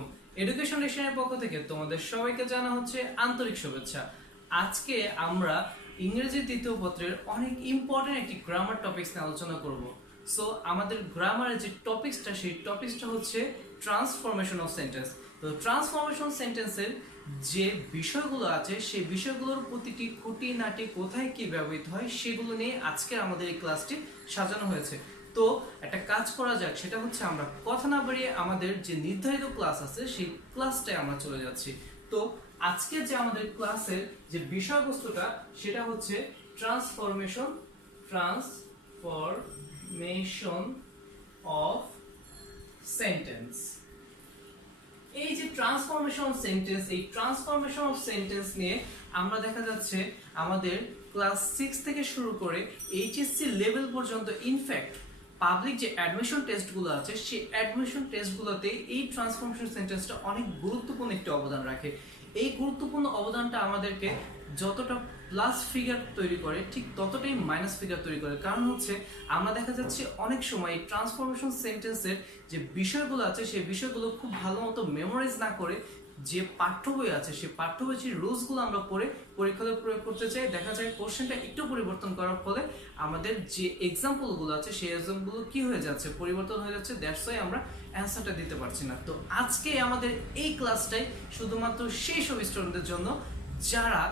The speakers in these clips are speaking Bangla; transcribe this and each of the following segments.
আলাইকুম। এডুকেশন নেশনের পক্ষ থেকে তোমাদের সবাইকে জানা হচ্ছে আন্তরিক শুভেচ্ছা। আজকে আমরা ইংরেজি দ্বিতীয় পত্রের অনেক ইম্পর্টেন্ট একটি গ্রামার টপিকস নিয়ে আলোচনা করব। সো আমাদের গ্রামারের যে টপিকসটা সেই টপিকসটা হচ্ছে ট্রান্সফরমেশন অফ সেন্টেন্স। তো ট্রান্সফরমেশন সেন্টেন্সের যে বিষয়গুলো আছে সেই বিষয়গুলোর প্রতিটি খুঁটিনাটি কোথায় কি ব্যবহৃত হয় সেগুলো নিয়ে আজকে আমাদের এই ক্লাসটি সাজানো হয়েছে। তো একটা কাজ করা যাক, সেটা হচ্ছে আমরা কথা না বাড়িয়ে আমাদের যে নির্ধারিত ক্লাস আছে সেই ক্লাসটায় আমরা চলে যাচ্ছি। তো আজকে যে আমাদের ক্লাসের যে বিষয়বস্তুটা সেটা হচ্ছে ট্রান্সফরমেশন অফ সেন্টেন্স। এই যে ট্রান্সফরমেশন অফ সেন্টেন্স, এই ট্রান্সফরমেশন অফ সেন্টেন্স নিয়ে আমরা দেখা যাচ্ছে আমাদের ক্লাস 6 থেকে শুরু করে এইচএসসি লেভেল পর্যন্ত, ইনফ্যাক্ট পাবলিক যে অ্যাডমিশন টেস্টগুলো আছে সেই অ্যাডমিশন টেস্টগুলোতে এই ট্রান্সফরমেশন সেন্টেন্সটা অনেক গুরুত্বপূর্ণ একটি অবদান রাখে। এই গুরুত্বপূর্ণ অবদানটা আমাদেরকে যতটা প্লাস ফিগার তৈরি করে ঠিক ততটাই মাইনাস ফিগার তৈরি করে। কারণ হচ্ছে আমরা দেখা যাচ্ছে অনেক সময় এই ট্রান্সফরমেশন সেন্টেন্সের যে বিষয়গুলো আছে সেই বিষয়গুলো খুব ভালো মতো মেমোরাইজ না করে যে পাঠ্য বই আছে সেই পাঠ্য বইয়ের রুলসগুলো আমরা পড়ে পরীক্ষাতে প্রয়োগ করতে চাই, দেখা যায় কোশ্চেনটা একটু পরিবর্তন করার ফলে আমাদের যে এক্সাম্পলগুলো আছে সেই এক্সাম্পলগুলো কি হয়ে যাচ্ছে, পরিবর্তন হয়ে যাচ্ছে, দ্যাটস ওয়াই আমরা অ্যান্সারটা দিতে পারছি না। তো আজকে আমাদের এই ক্লাসটাই শুধুমাত্র সেই সব স্টুডেন্টদের জন্য যারা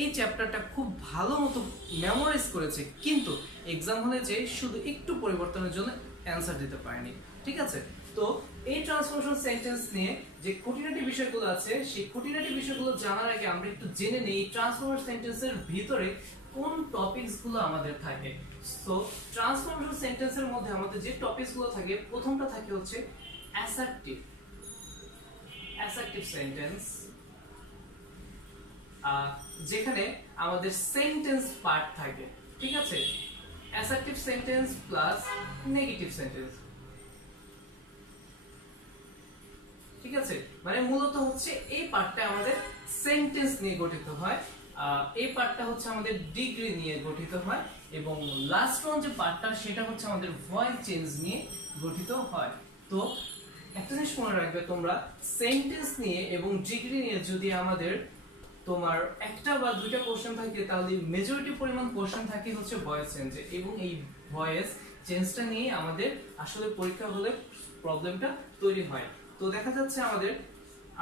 এই চ্যাপ্টারটা খুব ভালো মতো মেমোরাইজ করেছে কিন্তু এক্সাম হলে যে শুধু একটু পরিবর্তনের জন্য অ্যান্সার দিতে পারেনি। ঠিক আছে, তো এই ট্রান্সফরমেশন সেন্টেন্স নিয়ে যে খুঁটিনাটি বিষয়গুলো আছে সেই খুঁটিনাটি বিষয়গুলো জানার আগে আমরা একটু জেনে নেই এই ট্রান্সফরমেশন সেন্টেন্সের ভিতরে কোন টপিকসগুলো আমাদের থাকে। সো ট্রান্সফরমেশন সেন্টেন্সের মধ্যে আমাদের যে টপিকসগুলো থাকে, প্রথমটা থাকে হচ্ছে অ্যাসার্টিভ সেন্টেন্স, যেখানে আমাদের সেন্টেন্স পার্ট থাকে। ঠিক আছে, assertive sentence plus negative sentence. ঠিক আছে, মানে মূলত হচ্ছে এই পার্টটা আমাদের সেন্টেন্স নিয়ে গঠিত হয়, এই পার্টটা হচ্ছে আমাদের ডিগ্রি নিয়ে গঠিত হয়, এবং লাস্ট ওয়ান যে পার্টটা সেটা হচ্ছে আমাদের ভয়েস চেঞ্জ নিয়ে গঠিত হয়। তো একটা জিনিস মনে রাখবে তোমরা, সেন্টেন্স নিয়ে এবং ডিগ্রি নিয়ে যদি আমাদের তোমার একটা বা দুইটা কোশ্চেন থাকে তাহলে মেজরিটি পরিমাণ কোশ্চেন থাকে হচ্ছে ভয়েস চেঞ্জে, এবং এই ভয়েস চেঞ্জটা নিয়ে আমাদের আসলে পরীক্ষা হলে প্রবলেমটা তৈরি হয়। তো দেখা যাচ্ছে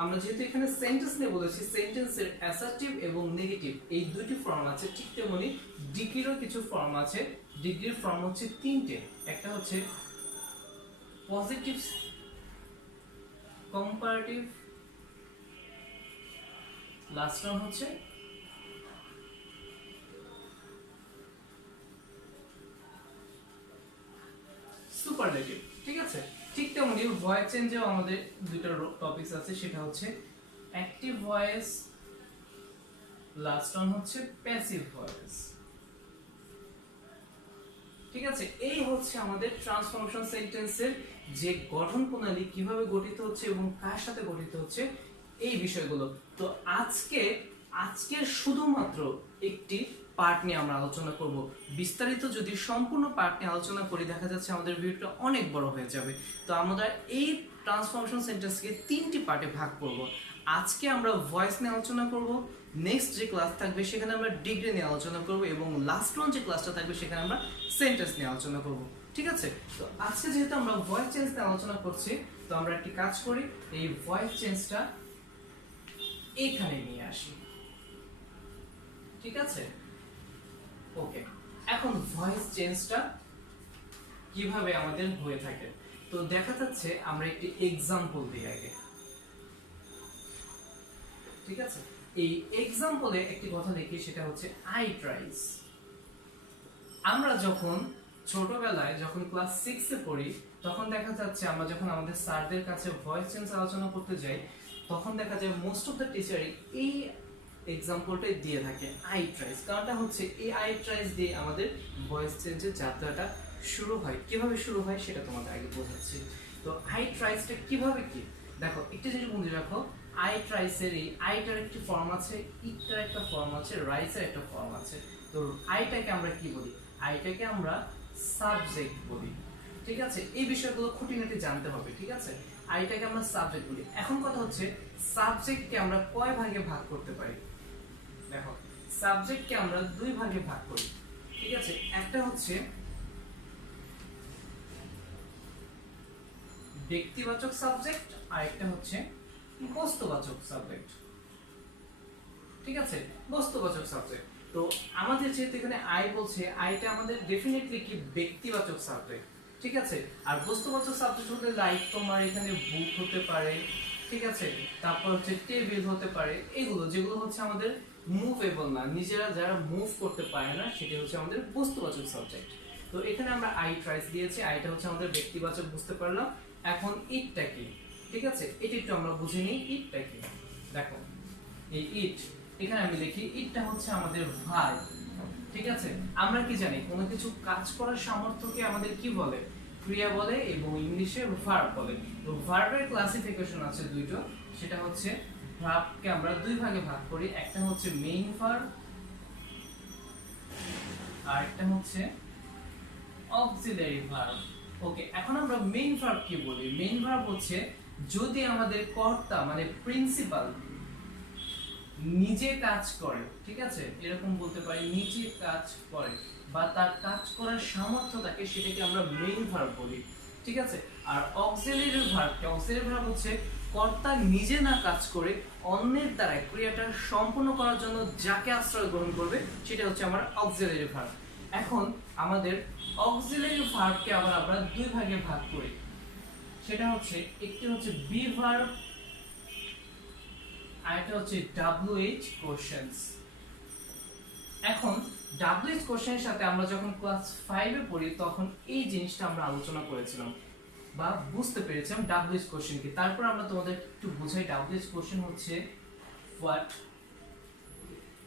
আমরা যেহেতু এখানে সেন্টেন্স নিয়ে বলেছি, সেন্টেন্সের অ্যাসার্টিভ এবং নেগেটিভ এই দুইটি ফর্ম আছে, ঠিক তেমনি ডিগ্রিরও কিছু ফর্ম আছে। ডিগ্রির ফর্ম হচ্ছে তিনটে, একটা হচ্ছে পজিটিভ, কম্পারেটিভ, লাস্ট ওয়ান হচ্ছে সুপারলেটিভ। ঠিক আছে, ঠিক তেমনি ভয়েস চেঞ্জেও আমাদের দুটো টপিকস আছে, সেটা হচ্ছে অ্যাক্টিভ ভয়েস, লাস্ট ওয়ান হচ্ছে প্যাসিভ ভয়েস। ঠিক আছে, এই হচ্ছে আমাদের ট্রান্সফরমেশন সেন্টেন্সের যে গঠন প্রণালী কিভাবে গঠিত হচ্ছে এবং কার সাথে গঠিত হচ্ছে এই বিষয়গুলো। তো আজকের শুধুমাত্র একটি পার্ট নিয়ে আমরা আলোচনা করব। বিস্তারিত যদি সম্পূর্ণ পার্ট নিয়ে আলোচনা করি দেখা যাচ্ছে আমাদের ভিডিওটা অনেক বড় হয়ে যাবে। তো আমরা এই ট্রান্সফরমেশন সেন্টেন্সকে তিনটি পার্টে ভাগ করব। আজকে আমরা ভয়েস নিয়ে আলোচনা করব, নেক্সট যে ক্লাস থাকবে সেখানে আমরা ডিগ্রি নিয়ে আলোচনা করব, এবং লাস্ট ওয়ান যে ক্লাসটা থাকবে সেখানে আমরা সেন্টেন্স নিয়ে আলোচনা করব। ঠিক আছে, তো আজকে যেহেতু আমরা ভয়েস চেঞ্জ নিয়ে আলোচনা করছি, তো আমরা একটি কাজ করি, এই ভয়েস চেঞ্জটা এখানে নিয়ে আসি। ঠিক আছে, ওকে। এখন ভয়েস চেঞ্জটা কিভাবে আমাদের হয়ে থাকে তো দেখা যাচ্ছে আমরা একটি এক্সাম্পল দিই আগে। ঠিক আছে, এই এক্সাম্পলে একটি কথা লিখি, সেটা হচ্ছে আই ট্রাইস। আমরা যখন ছোটবেলায় যখন ক্লাস 6 এ পড়ি তখন দেখা যাচ্ছে আমরা যখন আমাদের স্যারদের কাছে ভয়েস চেঞ্জ আলোচনা করতে যাই তখন দেখা যায় মোস্ট অফ দ্য টিচারই এই এক্সাম্পলটাই দিয়ে থাকে, আই ট্রাইস। কারণটা হচ্ছে এই আই ট্রাইস দিয়ে আমাদের ভয়েস চেঞ্জের যাত্রাটা শুরু হয়। কিভাবে শুরু হয় সেটা তোমাদের আগে বোঝাচ্ছি। তো আই ট্রাইসটা কিভাবে কি দেখো, একটা জিনিস মনে রাখো, আই ট্রাইসের এই আইটার একটি ফর্ম আছে, ইটার একটা ফর্ম আছে, রাইসের একটা ফর্ম আছে। তো আইটাকে আমরা কি বলি? আইটাকে আমরা সাবজেক্ট বলি। ঠিক আছে, এই বিষয়গুলো খুঁটিনাটি জানতে হবে। ঠিক আছে, আইটাকে আমরা সাবজেক্ট বলি। এখন কথা হচ্ছে সাবজেক্টকে আমরা কয় ভাগে ভাগ করতে পারি। দেখো সাবজেক্টকে আমরা দুই ভাগে ভাগ করি, ঠিক আছে। একটা হচ্ছে ব্যক্তিবাচক সাবজেক্ট আর একটা হচ্ছে বস্তুবাচক সাবজেক্ট, ঠিক আছে। বস্তুবাচক সাবজেক্ট, তো আমাদের যেহেতু এখানে আই বলছে, আইটা আমাদের ডেফিনেটলি কি ব্যক্তিবাচক সাবজেক্ট, ঠিক আছে। আর বস্তুবাচক সাবজেক্ট হতে লাইক তোমার এখানে বুক হতে পারে, ঠিক আছে, তারপর হচ্ছে টেবিল হতে পারে, এগুলো যেগুলো হচ্ছে আমাদের মুভেবল না, নিজেরা যারা মুভ করতে পারে না, সেটা হচ্ছে আমাদের বস্তুবাচক সাবজেক্ট। তো এখানে আমরা আই ট্রাইস দিয়েছি, আইটা হচ্ছে আমাদের ব্যক্তিবাচক, বুঝতে পারলাম। এখন ইটটা কি, ঠিক আছে, এটা একটু আমরা বুঝে নিই ইটটা কি। দেখো এই ইট, এখানে আমি লিখি ইটটা হচ্ছে আমাদের ভার্ব, ঠিক আছে। আমরা কি জানি কোনো কিছু কাজ করার সামর্থ্যকে আমাদের কি বলে, ক্রিয়া বলে, এবং ইংলিশে ভার্ব বলে। তো ভার্বের ক্লাসিফিকেশন আছে দুটো, সেটা হচ্ছে ভার্বকে আমরা দুই ভাগে ভাগ করি, একটা হচ্ছে মেইন ভার্ব আর একটা হচ্ছে অক্সিলারি ভার্ব। ওকে, এখন আমরা মেইন ভার্ব কি বলি। মেইন ভার্ব হচ্ছে যদি আমাদের কর্তা মানে প্রিন্সিপাল নিজে কাজ করে, ঠিক আছে, এরকম বলতে পারি নিজে কাজ করে বা তার কাজ করার সামর্থ্য থাকে, সেটাকে আমরা মেইন ভার্ব বলি, ঠিক আছে। আর অক্সিলারি ভার্ব, অক্সিলারি ভার্ব হচ্ছে কর্তা নিজে না কাজ করে অন্যের দ্বারা ক্রিয়াটা সম্পন্ন করার জন্য যাকে আশ্রয় গ্রহণ করবে, সেটা হচ্ছে আমার অক্সিলারি ভার্ব। এখন আমাদের অক্সিলারি ভার্বকে আবার আমরা দুই ভাগে ভাগ করি, সেটা হচ্ছে একটি হচ্ছে বি ভার্ব আর এটা হচ্ছে WH কোশ্চেনস। এখন WH কোশ্চেনের সাথে আমরা যখন ক্লাস 5 এ পড়ি তখন এই জিনিসটা আমরা আলোচনা করেছিলাম বা বুঝতে পেরেছিলাম WH কোশ্চেন কি। তারপর আমরা তোমাদের একটু বোঝাই। WH কোশ্চেন হচ্ছে what,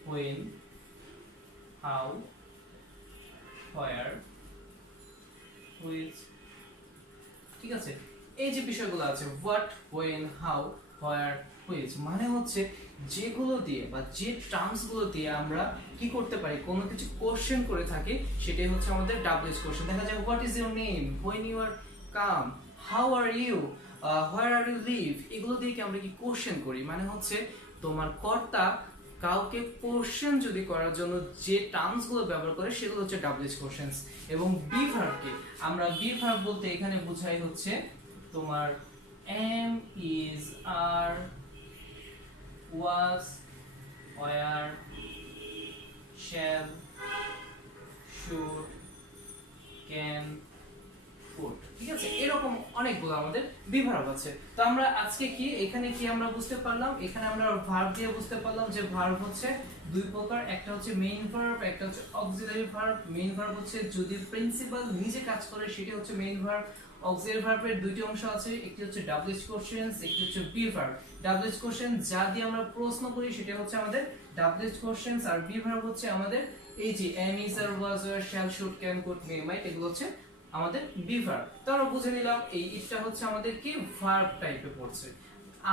when, how, where, which, ঠিক আছে। এই যে বিষয়গুলো আছে what, when, how, where, which, মানে হচ্ছে যেগুলো দিয়ে বা যে টার্মস গুলো দিয়ে আমরা কি করতে পারি, কোনো কিছু কোশ্চেন করে থাকি, সেটাই হচ্ছে আমাদের WH কোশ্চেন। দেখা যায় what is your name, when you are come, how are you, where are you live, এগুলো দিয়ে কি আমরা কি কোশ্চেন করি, মানে হচ্ছে তোমার কর্তা কাউকে কোশ্চেন যদি করার জন্য যে টার্মস গুলো ব্যবহার করে সেগুলো হচ্ছে WH কোশ্চেনস। এবং বি ভার্বকে আমরা বি ভার্ব বলতে এখানে বোঝাই হচ্ছে তোমার am, is, are, was, were, shall, should, can, could, ঠিক আছে। এরকম অনেকগুলো আমাদের বি ভার্ব আছে। তো আমরা আজকে কি এখানে কি আমরা বুঝতে পারলাম, এখানে আমরা ভার্ব দিয়ে বুঝতে পারলাম যে ভার্ব হচ্ছে দুই প্রকার, একটা হচ্ছে মেইন ভার্ব, একটা হচ্ছে অক্সিলারি ভার্ব। মেইন ভার্ব হচ্ছে যদি প্রিন্সিপাল নিজে কাজ করে, সেটা হচ্ছে মেইন ভার্ব। অক্সিলারি ভার্বের দুইটি অংশ আছে, একটি হচ্ছে WH কোশ্চেনস, একটি হচ্ছে বি ভার্ব। WH কোশ্চেন যা দিয়ে আমরা প্রশ্ন করি সেটা হচ্ছে আমাদের WH কোশ্চেনস, আর বি ভার্ব হচ্ছে আমাদের এই যে am, is, are, was, were, shall, should, can, could, may, might, এগুলো হচ্ছে আমাদের বি ভার্ব। তো আমরা বুঝে নিলাম এই ইটটা হচ্ছে আমাদের কি ভার্ব টাইপে পড়ছে।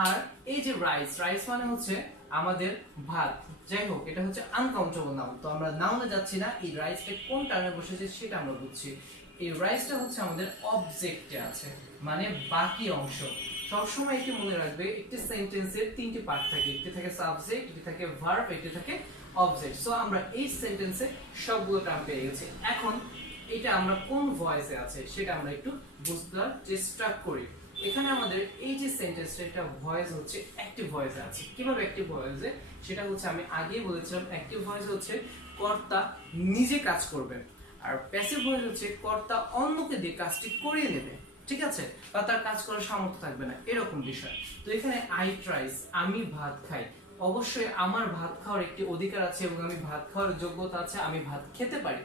আর এই যে রাইস, রাইস মানে হচ্ছে আমাদের ভাত। যাই হোক, এটা হচ্ছে আনকাউন্টেবল নাউন। তো আমরা নাউনে যাচ্ছি না, এই রাইসটা কোন টার্মে বসেছে সেটা আমরা বুঝছি। এই রাইসটা হচ্ছে আমাদের অবজেক্টে আছে, মানে বাকি অংশ। সবসময় এটি মনে রাখবে, একটি সেন্টেন্সের তিনটি পার্ট থাকে, একটি থাকে সাবজেক্ট, একটি থাকে ভার্ব, একটি থাকে অবজেক্ট। সো আমরা এই সেন্টেন্সে সবগুলো টার্ম পেয়ে গেছি। এখন এটা আমরা কোন ভয়েসে আছে সেটা আমরা একটু বুঝতে চেষ্টা করি। এখানে আমাদের এই যে সেন্টেন্সটা, এটা ভয়েস হচ্ছে অ্যাক্টিভ ভয়েসে আছে। কিভাবে অ্যাক্টিভ ভয়েসে, সেটা হচ্ছে আমি আগেই বলেছিলাম, অ্যাক্টিভ ভয়েস হচ্ছে কর্তা নিজে কাজ করবেন, আর প্যাসিভ ভয়েস হচ্ছে কর্তা অন্যকে দিয়ে কাজটি করিয়ে নেবে, ঠিক আছে, বা তার কাজ করার সামর্থ্য থাকবে না, এরকম বিষয়। তো এখানে আই ট্রাইস, আমি ভাত খাই, অবশ্যই আমার ভাত খাওয়ার একটি অধিকার আছে এবং আমি ভাত খাওয়ার যোগ্যতা আছে, আমি ভাত খেতে পারি।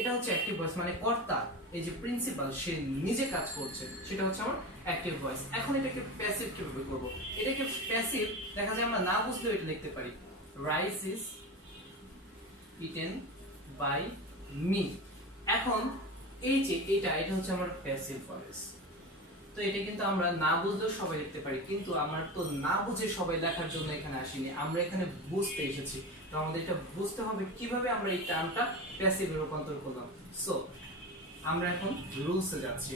এটা হচ্ছে অ্যাক্টিভ ভয়েস, মানে কর্তা এই যে প্রিন্সিপাল সে নিজে কাজ করছে, সেটা হচ্ছে আমার অ্যাক্টিভ ভয়েস। এখন এটাকে প্যাসিভ কিভাবে করব? এটাকে প্যাসিভ দেখা যায় আমরা না বুঝলেও এটা লিখতে পারি, rice is eaten by me. এখন এই যে এটা হচ্ছে আমার প্যাসিভ ভয়েস। তো এটা কিন্তু আমরা না বুঝলেও সবাই লিখতে পারি, কিন্তু আমরা তো না বুঝে সবাই লেখার জন্য এখানে আসিনি, আমরা এখানে বুঝতে এসেছি। তো আমাদের এটা বুঝতে হবে কিভাবে আমরা এই টার্মটা প্যাসিভে রূপান্তর করলাম। সো আমরা এখন রুলসে যাচ্ছি।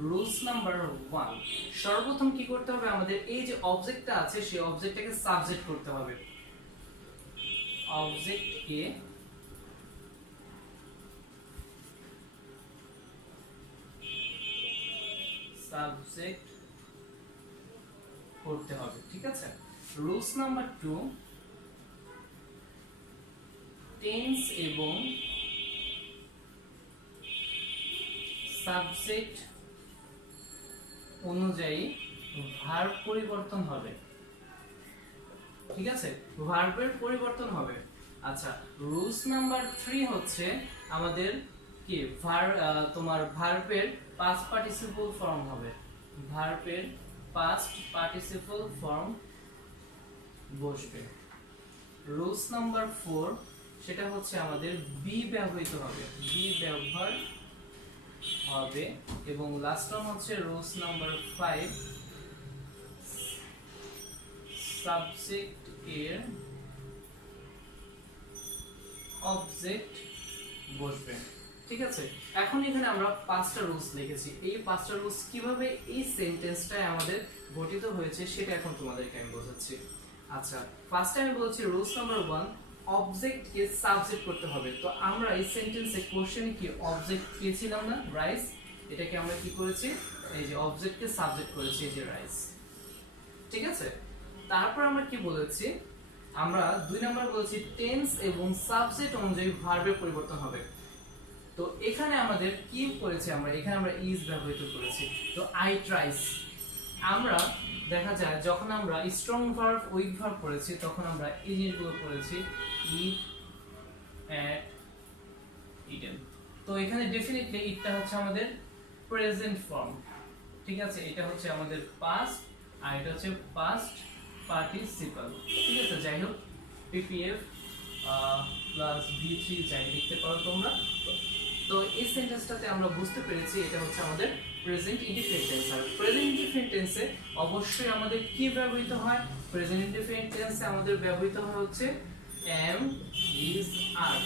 রুলস নাম্বার 1, সর্বপ্রথম কি করতে হবে, আমাদের এই যে অবজেক্টটা আছে সেই অবজেক্টটাকে সাবজেক্ট করতে হবে। অবজেক্টকে সাবজেক্ট করতে হবে, ঠিক আছে। রুলস নাম্বার 2, টেন্স এবং সাবজেক্ট অনুযায়ী ভার্ব পরিবর্তন হবে, ঠিক আছে, ভার্বের পরিবর্তন হবে। আচ্ছা, রুলস নাম্বার 3 হচ্ছে আমাদের কি তোমার ভার্বের পাস্ট পার্টিসিপল ফর্ম হবে, ভার্বের পাস্ট পার্টিসিপল ফর্ম বসবে। রুলস নাম্বার 4, সেটা হচ্ছে আমাদের বি ব্যবহৃত হবে, বি ব্যবহার হবে। এবং লাস্ট ওয়ান হচ্ছে রুলস নাম্বার 5, সাবজেক্ট এর অবজেক্ট বসবে, ঠিক আছে। এখন এখানে আমরা 5টা রুলস লিখেছি। এই 5টা রুলস কিভাবে এই সেন্টেন্সটায় আমাদের গঠিত হয়েছে সেটা এখন তোমাদেরকে আমি বোঝাচ্ছি। আচ্ছা, ফার্স্ট আমি বলছি রুলস নাম্বার 1, অবজেক্টকে সাবজেক্ট করতে হবে। তো আমরা এই সেন্টেন্সে কোশ্চেনে কি অবজেক্ট পেয়েছিলাম না, রাইস, এটাকে আমরা কি করেছি, এই যে অবজেক্টকে সাবজেক্ট করেছি, এই যে রাইস, ঠিক আছে। তারপর আমরা কি বলেছি, আমরা 2 নাম্বার বলেছি টেন্স এবং সাবজেক্ট অনুযায়ী ভার্বের পরিবর্তন হবে। তো এখানে আমাদের কি করেছি, এখানে আমরা ইজ ব্যবহৃত করেছি। তো আই ট্রাইস, আমরা দেখা যায় যখন আমরা স্ট্রং ভার্ব উইক ভার্ব পড়েছি তখন আমরা এই জিনিসগুলো পড়েছি, ইট, এট, ইটেন। তো এখানে ডেফিনেটলি ইটটা হচ্ছে আমাদের প্রেজেন্ট ফর্ম, ঠিক আছে, এটা হচ্ছে আমাদের পাস্ট আর এটা হচ্ছে পাস্ট পার্টিসিপল, ঠিক আছে। যাই হোক, পিপিএফ প্লাস V3 যাই লিখতে পারো তোমরা। তো এই সেন্টেন্সটাতে আমরা বুঝতে পেরেছি এটা হচ্ছে আমাদের প্রেজেন্ট ইনডিফিনিট টেন্স। আর প্রেজেন্ট ইনডিফিনিট টেন্সে অবশ্যই আমাদের কি ব্যবহৃত হয়, প্রেজেন্ট ইনডিফিনিট টেন্সে আমাদের ব্যবহৃত হয় হচ্ছে am, is, are।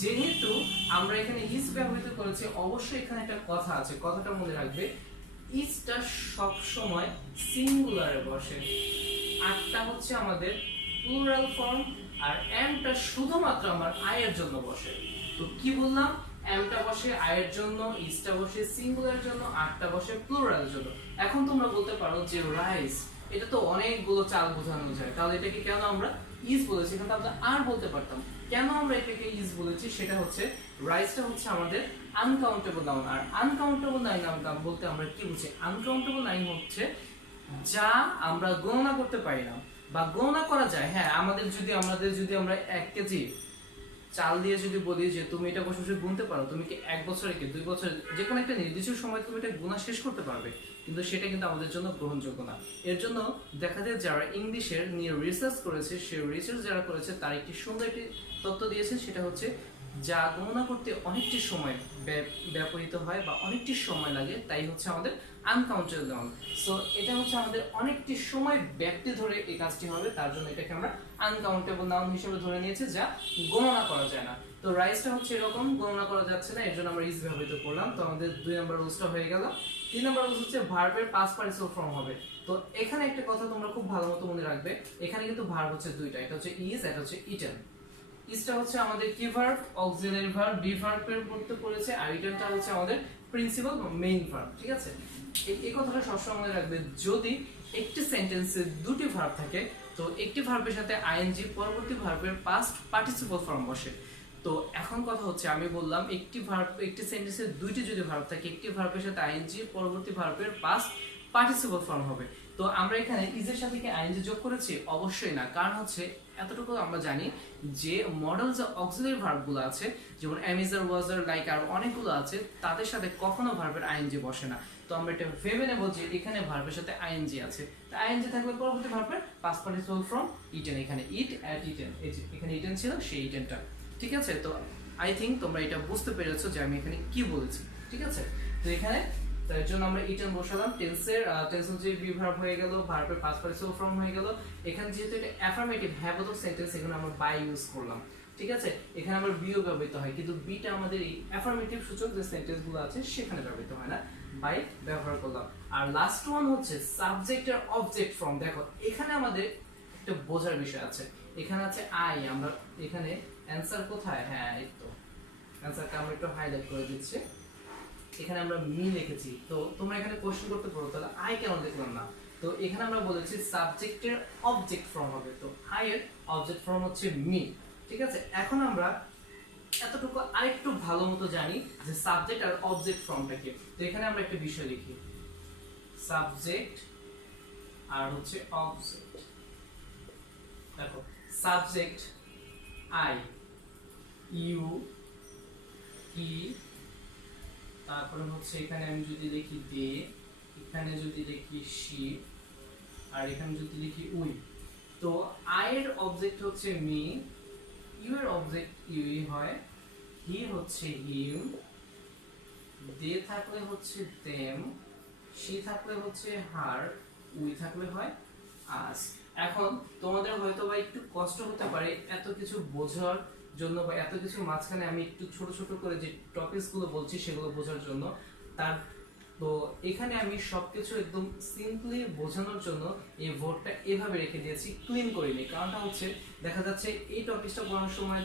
যেহেতু আমরা এখানে is ব্যবহৃত করেছি, অবশ্যই এখানে একটা কথা আছে, কথাটা মনে রাখবে, isটা সব সময় সিঙ্গুলারে বসে, আরটা হচ্ছে আমাদের প্লুরাল ফর্ম, আর আমটা শুধুমাত্র আমার I এর জন্য বসে। তো কি বললাম, আমটা বসে I এর জন্য, ইসটা বসে সিঙ্গুলার জন্য, আরটা বসে প্লুরালের জন্য। এখন তোমরা বলতে পারো যে রাইস, এটা তো অনেকগুলো চাল বোঝানো যায়, তাহলে এটাকে কেন আমরা ইজ বলেছি, কিন্তু আমরা আর বলতে পারতাম। কেন আমরা এটাকে ইজ বলেছি সেটা হচ্ছে রাইসটা হচ্ছে আমাদের আনকাউন্টেবল নাউন। আর আনকাউন্টেবল নাউন বলতে আমরা কি বুঝি, আনকাউন্টেবল নাউন হচ্ছে যা আমরা গণনা করতে পারি না বা গণনা করা যায়। হ্যাঁ, আমাদের যদি আমরা 1 কেজি চাল দিয়ে যদি বলি যে তুমি এটা বসে বসে গুনতে পারো, তুমি কি 1 বছরে কি 2 বছর যে কোনো একটা নির্দিষ্ট সময় তুমি এটা গুণা শেষ করতে পারবে, কিন্তু সেটা কিন্তু আমাদের জন্য গ্রহণযোগ্য না। এর জন্য দেখা যায় যারা ইংলিশের নিয়ে রিসার্চ করেছে, সেই রিসার্চ যারা করেছে তার একটি সুন্দর একটি তথ্য দিয়েছে, সেটা হচ্ছে যা গণনা করতে অনেকটি সময় ব্যবহৃত হয় বা অনেকটি সময় লাগে, তাই হচ্ছে আমাদের আনকাউন্টেবল নাউন। সো এটা হচ্ছে আমাদের অনেকটি সময় ব্যক্তি ধরে এই কাজটি হবে, তার জন্য এটাকে আমরা আনকাউন্টেবল নাউন হিসেবে ধরে নিয়েছি, যা গণনা করা যায় না। তো রাইসটা হচ্ছে এরকম, গণনা করা যাচ্ছে না, এর জন্য আমরা ইজ ব্যবহৃত করলাম। তো আমাদের 2 নম্বর রুলসটা হয়ে গেল। 3 নম্বর রুলস হচ্ছে ভার্বের পাস্ট পার্টিসিপল ফর্ম হবে। তো এখানে একটা কথা তোমরা খুব ভালো মতো মনে রাখবে, এখানে কিন্তু ভার্ব হচ্ছে 2টা, এটা হচ্ছে ইজ, এটা হচ্ছে ইটেন। ইজটা হচ্ছে আমাদের কি ভার্ব, অক্সিলারি ভার্ব, বি ভার্বের মধ্যে পড়েছে, আর ইটেনটা হচ্ছে আমাদের প্রিন্সিপাল বা মেইন ভার্ব, ঠিক আছে। এই কথাটা সবসময় মনে রাখবে, যদি একটি সেন্টেন্সে 2টি ভার্ব থাকে তো একটি ভার্বের সাথে আইএনজি পরবর্তী ভার্বের পাস্ট পার্টিসিপল ফর্ম বসে। তো এখন কথা হচ্ছে, আমি বললাম একটি সেন্টেন্সে 2টি যদি ভার্ব থাকে, একটি ভার্বের সাথে আইএনজি পরবর্তী ভার্বের পাস্ট পার্টিসিপল ফর্ম হবে। তো আমরা এখানে ইজের সাথে কি আইএনজি যোগ করেছি? অবশ্যই না, কারণ হচ্ছে এতটুকু আমরা জানি যে মডেল যে অক্সিলারি ভার্বগুলো আছে, যেমন am, is, are, was, are, like, আর অনেকগুলো আছে, তাদের সাথে কখনো ভার্বের আইএনজি বসে না। তো আমরা এটা ভেবে নেব যে এখানে ভার্বের সাথে আইএনজি আছে, তো আইএনজি থাকলে পরবর্তী ভার্বের পাস্ট পার্টিসিপল ফর্ম ইটেন, এখানে ইট, অ্যাট, ইটেন, এই যে এখানে ইটেন ছিল, সেই ইটেনটা, ঠিক আছে। তো আই থিঙ্ক তোমরা এটা বুঝতে পেরেছো যে আমি এখানে কি বলেছি, ঠিক আছে। তো এখানে তার জন্য আমরা ইটেন বসালাম, টেন্স যে বি ভার্ব হয়ে গেল, ভার্বের পাস্ট পার্টিসিপল ফর্ম হয়ে গেল। এখানে যেহেতু এটা অ্যাফার্মেটিভ হ্যাবোধক সেন্টেন্স, এখানে আমরা বাই ইউজ করলাম, ঠিক আছে। এখানে আমার বিও ব্যবহৃত হয়, কিন্তু বিটা আমাদের এই অ্যাফার্মেটিভ সূচক যে সেন্টেন্সগুলো আছে সেখানে ব্যবহৃত হয় না, বাই ব্যবহার করলাম। আর লাস্ট ওয়ান হচ্ছে সাবজেক্ট আর অবজেক্ট ফ্রম। দেখো এখানে আমাদের একটা বোঝার বিষয় আছে, এখানে আছে আই, আমরা এখানে অ্যানসার কোথায়, হ্যাঁ এই তো অ্যানসারটা আমরা একটু হাইলাইট করে দিচ্ছি, এখানে আমরা মি লিখেছি। তো তোমরা এখানে কোশ্চেন করতে পারো তাহলে আই কেন লিখলাম না। তো এখানে আমরা বলেছি সাবজেক্টের অবজেক্ট ফর্ম হবে, তো আই এর অবজেক্ট ফর্ম হচ্ছে মি। ঠিক আছে, এখন আমরা এতটুকু আরেকটু ভালো মতো জানি যে সাবজেক্ট আর অবজেক্ট ফর্মটা কি। তো এখানে আমরা একটা বিষয় লিখি, সাবজেক্ট আর হচ্ছে অবজেক্ট। দেখো সাবজেক্ট আই, ইউ, হি, তারপরে হচ্ছে এখানে আমি যদি লিখি দে, এখানে যদি লিখি শি, আর এখানে যদি লিখি উই। তো আই এর অবজেক্ট হচ্ছে মি, ইউ এর অবজেক্ট ইউই হয়, হি হচ্ছে হিম, দে থাকলে হচ্ছে দেম, শি থাকলে হচ্ছে হার, উই থাকলে হয় আস। এখন তোমাদের হয়তো বা একটু কষ্ট হতে পারে এত কিছু বোঝার জন্য, বা এত কিছু মাঝখানে আমি একটু ছোট ছোট করে যে টপিকস গুলো বলছি সেগুলো বোঝার জন্য। তার তো এখানে আমি সবকিছু একদম সিম্পলি বোঝানোর জন্য এই বোর্ডটা এভাবে রেখে দিয়েছি, ক্লিন করিনি। কারণটা হচ্ছে দেখা যাচ্ছে এই টপিকটা পড়ানোর সময়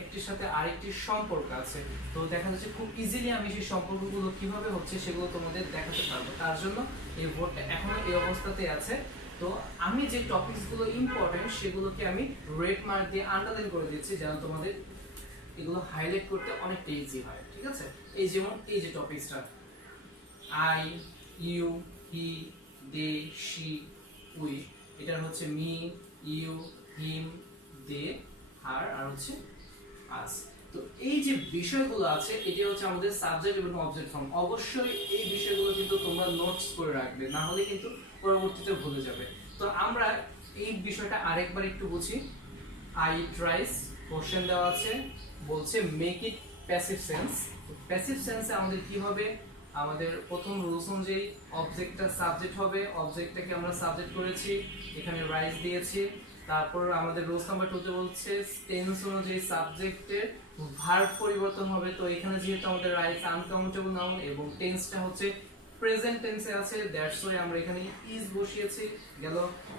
একটির সাথে আরেকটির সম্পর্ক আছে, তো দেখা যাচ্ছে খুব ইজিলি আমি সেই সম্পর্কগুলো কিভাবে হচ্ছে সেগুলো তোমাদের দেখাতে পারবো। তার জন্য এই বোর্ডটা এখনো এই অবস্থাতে আছে। তো আমি যে টপিকসগুলো ইম্পর্টেন্ট সেগুলোকে আমি রেড মার্ক দিয়ে আন্ডারলাইন করে দিচ্ছি, যেন তোমাদের এগুলো হাইলাইট করতে অনেকটা ইজি হয়। ঠিক আছে, এই যেমন এই যে টপিকসটা I, you, he, they, she, we, এটার হচ্ছে মি, ইউ, হিম, দে, হার, আর হচ্ছে আস। তো এই যে বিষয়গুলো আছে এটা হচ্ছে আমাদের সাবজেক্ট এবং অবজেক্ট ফর্ম। অবশ্যই এই বিষয়গুলো কিন্তু তোমরা নোটস করে রাখবে, না হলে কিন্তু পরবর্তীতে ভুলে যাবে। তো আমরা এই বিষয়টা আরেকবার একটু বুঝি। আই ট্রাইস, কোশ্চেন দেওয়া আছে, বলছে make it passive sense. Passive সেন্সে আমাদের কি হবে, আমাদের প্রথম রুলস অনুযায়ী অবজেক্টটা সাবজেক্ট হবে, অবজেক্টটাকে আমরা সাবজেক্ট করেছি, এখানে রাইজ দিয়েছি। তারপর আমাদের রুলস নাম্বার 2 তে বলছে টেন্স অনুযায়ী সাবজেক্টের ভার্ব পরিবর্তন হবে। তো এখানে যেহেতু আমাদের রাইজ আনকাউন্টেবল নাউন এবং টেন্সটা হচ্ছে প্রেজেন্ট টেন্সে আছে, দ্যাটস ওয়াই আমরা এখানে ইজ বসিয়েছি গেল।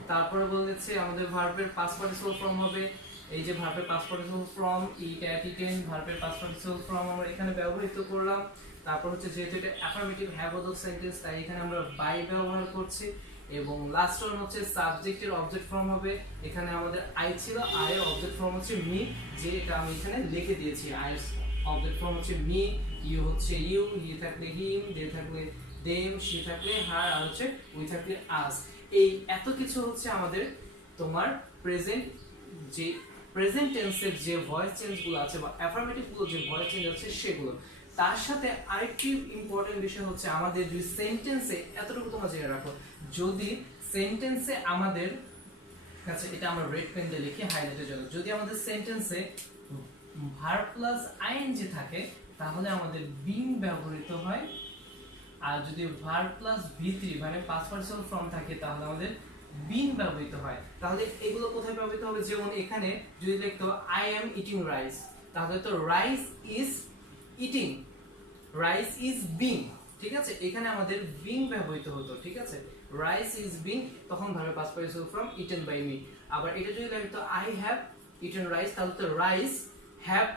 তারপরে বলেছে আমাদের ভার্বের পাস্ট পার্টিসিপল ফর্ম হবে, এই যে ভার্বের past participle form it, at, eaten, ভার্বের পাস্ট পার্টিসিপল ফর্ম আমরা এখানে ব্যবহৃত করলাম। তারপর হচ্ছে যেহেতু এটা অ্যাফার্মেটিভ হ্যাবোধক সেন্টেন্স তাই এখানে আমরা বাই ব্যবহার করছি। এবং লাস্ট ওয়ান হচ্ছে সাবজেক্টের অবজেক্ট ফর্ম হবে, এখানে আমাদের আই ছিল, আই এর অবজেক্ট ফর্ম হচ্ছে মি, যে এটা আমি এখানে লিখে দিয়েছি। আই এর অবজেক্ট ফর্ম হচ্ছে মি, ইউ হচ্ছে ইউ, হি থাকলে হিম, দে থাকলে দেম, শি থাকলে হার, আর হচ্ছে উই থাকলে আস। এই এত কিছু হচ্ছে আমাদের তোমার প্রেজেন্ট যে প্রেজেন্ট টেন্সের যে ভয়েস চেঞ্জগুলো আছে বা অ্যাফার্মেটিভ গুলো যে ভয়েস চেঞ্জ আছে সেগুলো। তার সাথে আরেকটি ইম্পর্টেন্ট বিষয় হচ্ছে আমাদের যদি সেন্টেন্সে, এতটুকু তোমরা জেনে রাখো, যদি সেন্টেন্সে আমাদের কাছে, এটা আমরা রেড পেন দিয়ে লিখি হাইলাইটের জন্য, যদি আমাদের সেন্টেন্সে ভার্ব প্লাস আইএনজি থাকে তাহলে আমাদের বিং ব্যবহৃত হয়। আর যদি ভার্ব প্লাস ভি3 মানে পাস্ট পার্টিসিপল ফর্ম থাকে তাহলে আমাদের বিন ব্যবহৃত হয়। তাহলে এগুলো কোথায় ব্যবহৃত হবে, যেমন এখানে যদি লিখতো আই এম ইটিং রাইস, তাহলে তো rice is eating, rice is being. ঠিক আছে, এখানে আমাদের বিং ব্যবহৃত হতো। ঠিক আছে, রাইস ইজ বিং, তখন verb past participle form eaten by me. আবার এটা যদি লিখতো আই হ্যাভ ইটেন রাইস, তাহলে তো rice have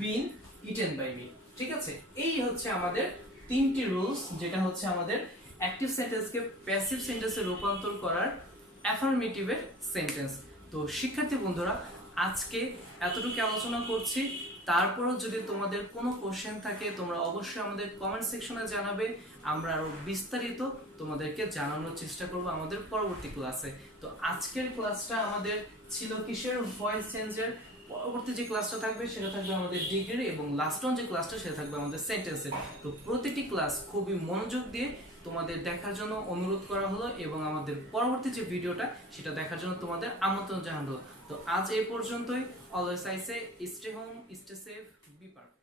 been eaten by me. ঠিক আছে, এই হচ্ছে আমাদের তিনটি রুলস, যেটা হচ্ছে আমাদের অ্যাক্টিভ সেন্টেন্সকে প্যাসিভ সেন্টেন্সে রূপান্তর করার অ্যাফার্মেটিভের সেন্টেন্স। তো শিক্ষার্থী বন্ধুরা, আজকে এতটুকু আলোচনা করছি। তারপরও যদি তোমাদের কোনো কোশ্চেন থাকে তোমরা অবশ্যই আমাদের কমেন্ট সেকশনে জানাবে, আমরা আরো বিস্তারিত তোমাদেরকে জানানোর চেষ্টা করব আমাদের পরবর্তী ক্লাসে। তো আজকের ক্লাসটা আমাদের ছিল কিসের, ভয়েস চেঞ্জের। পরবর্তী যে ক্লাসটা থাকবে সেটা থাকবে আমাদের ডিগ্রি, এবং লাস্ট অন যে ক্লাসটা সেটা থাকবে আমাদের সেন্টেন্সের। তো প্রতিটি ক্লাস খুবই মনোযোগ দিয়ে তোমাদের দেখার জন্য অনুরোধ করা হলো, এবং আমাদের পরবর্তী যে ভিডিওটা সেটা দেখার জন্য তোমাদের আমন্ত্রণ জানানো হলো। তো আজ এই পর্যন্তই। Always I say stay home, stay safe, be perfect.